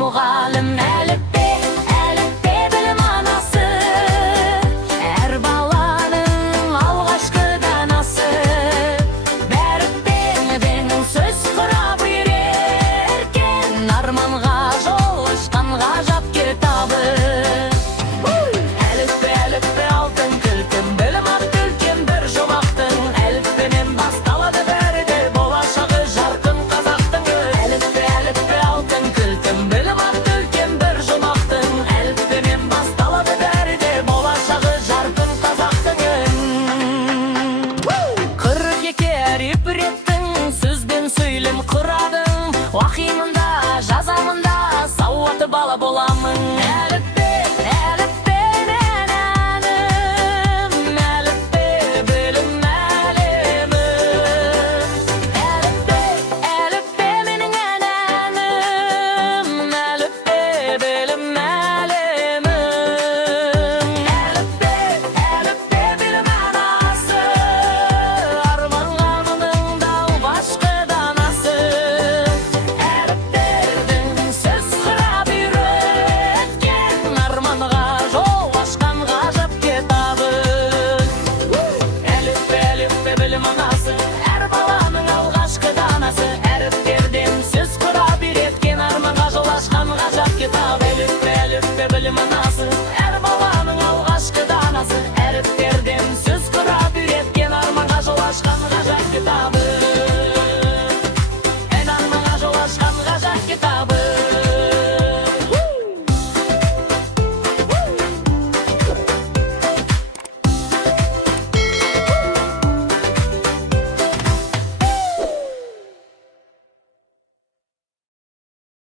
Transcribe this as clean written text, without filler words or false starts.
muğallim. Әліппе білім анасы, әр баланың алғашқы данасы. Бәрі сөз құрап үйреркен, арманға жол ашқан ғажап кітабы. Әліппе алтын кілтім, білім атты үлкен бір жұмақтың. Әліппенен басталады бәрі де болашағы жарқын қазақтың. Әліппе алтын кілтім, білім атты үлкен бір жұмақтың. Әліппенен басталады бәрі де болашағы жарқын қазақтың. 42 әріп реттің сөзбен сөйлем құрадың. Уақимында, жазамында сауатты бала боламын. Әліппенен әнім, әліппе білім әлемім. Әліппе менің әнім, әліппе білім әлемім. Әліппе білім анасы, арманға мыңдау башқы данасы. Әріптердің сөз құрап үйреткен, арманға жол ашқан ғажап кітабы. Әліппе білім анасы, әр баланың алғашқы данасы. Әріптерден сөз құрап үйреткен, арманға жол ашқан ғажап кітап. Әліппе білім анасы, әр баланың алғашқы данасы. Әріптерден сөз құрап үйреткен, арманға жол ашқан ғажап кітабы. Арманға жол ашқан ғажап кітабы.